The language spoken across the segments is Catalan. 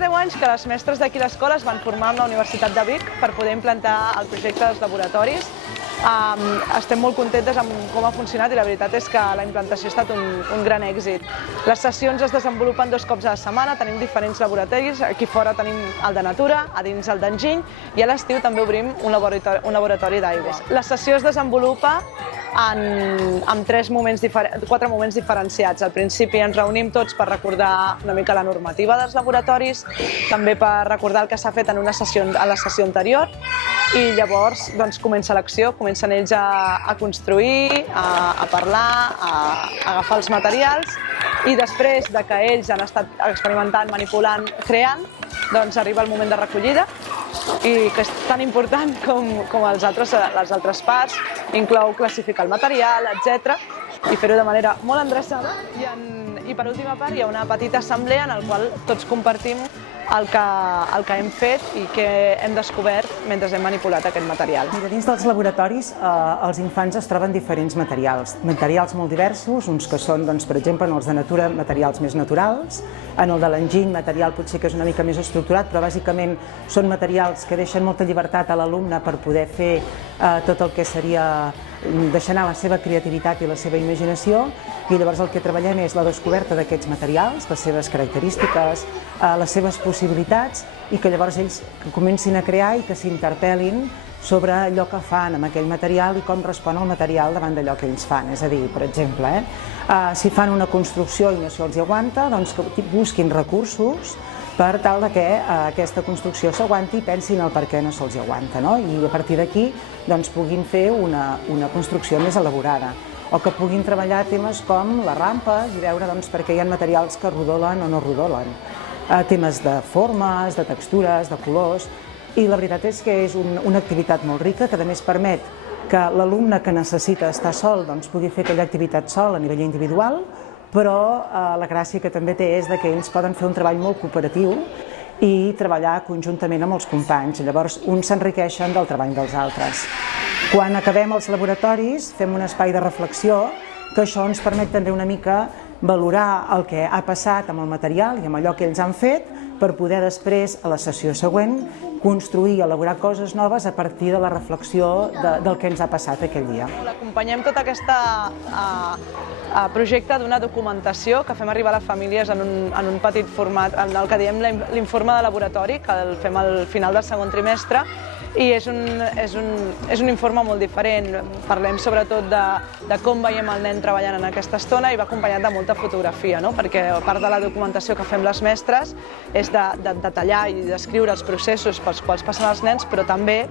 fa 10 anys que les mestres d'aquí a l'escola es van formar amb la Universitat de Vic per poder implantar el projecte dels laboratoris. Estem molt contentes amb com ha funcionat i la veritat és que la implantació ha estat un gran èxit. Les sessions es desenvolupen 2 cops a la setmana, tenim diferents laboratoris, aquí fora tenim el de Natura, a dins el d'Enginy i a l'estiu també obrim un laboratori d'aigua. La sessió es desenvolupa en 4 moments diferenciats. Al principi ens reunim tots per recordar una mica la normativa dels laboratoris, també per recordar el que s'ha fet en la sessió anterior i llavors comença l'acció, comencen ells a construir, a parlar, a agafar els materials i després de que ells han estat experimentant, manipulant, creant, doncs arriba el moment de recollida i que és tan important com les altres parts, inclou classificar el material, etc. i fer-ho de manera molt endreçada. I per última part hi ha una petita assemblea en la qual tots compartim el que hem fet i que hem descobert mentre hem manipulat aquest material. Dins dels laboratoris els infants es troben diferents materials molt diversos, uns que són, per exemple, en els de Natura, materials més naturals, en el de l'Enginy, material potser que és una mica més estructurat, però bàsicament són materials que deixen molta llibertat a l'alumne per poder fer tot el que seria deixar anar la seva creativitat i la seva imaginació, i llavors el que treballem és la descoberta d'aquests materials, les seves característiques, les seves possibilitats, i que llavors ells comencin a crear i que s'interpel·lin sobre allò que fan amb aquell material i com respon el material davant d'allò que ells fan. És a dir, per exemple, si fan una construcció i no se'ls aguanta, doncs que busquin recursos per tal que aquesta construcció s'aguanti i pensin el per què no se'ls aguanta, i a partir d'aquí puguin fer una construcció més elaborada, o que puguin treballar temes com les rampes i veure per què hi ha materials que rodolen o no rodolen, temes de formes, de textures, de colors, i la veritat és que és una activitat molt rica que a més permet que l'alumne que necessita estar sol pugui fer aquella activitat sol a nivell individual, però la gràcia que també té és que ells poden fer un treball molt cooperatiu i treballar conjuntament amb els companys. Llavors, uns s'enriqueixen del treball dels altres. Quan acabem els laboratoris, fem un espai de reflexió, que això ens permet també una mica valorar el que ha passat amb el material i amb allò que ells han fet, per poder després, a la sessió següent, construir i elaborar coses noves a partir de la reflexió del que ens ha passat aquell dia. Acompanyem tot aquest projecte d'una documentació que fem arribar a les famílies en un petit format, en el que diem l'informe de laboratori, que el fem al final del segon trimestre, i és un informe molt diferent. Parlem sobretot de com veiem el nen treballant en aquesta estona i va acompanyat de molta fotografia, perquè a part de la documentació que fem les mestres és de detallar i descriure els processos pels quals passen els nens, però també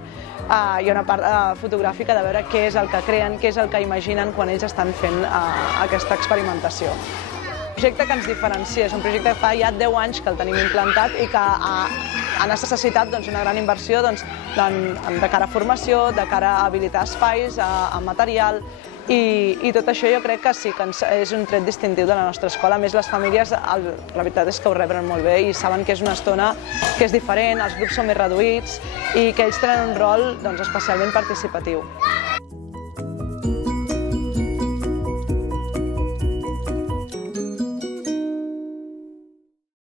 hi ha una part fotogràfica de veure què és el que creen, què és el que imaginen quan ells estan fent aquesta experimentació. Un projecte que ens diferencia, és un projecte que fa ja 10 anys que el tenim implantat i que ha necessitat una gran inversió de cara a formació, de cara a habilitar espais, a material, i tot això jo crec que sí que és un tret distintiu de la nostra escola. A més, les famílies, la veritat és que ho reben molt bé i saben que és una estona que és diferent, els grups són més reduïts i que ells tenen un rol especialment participatiu.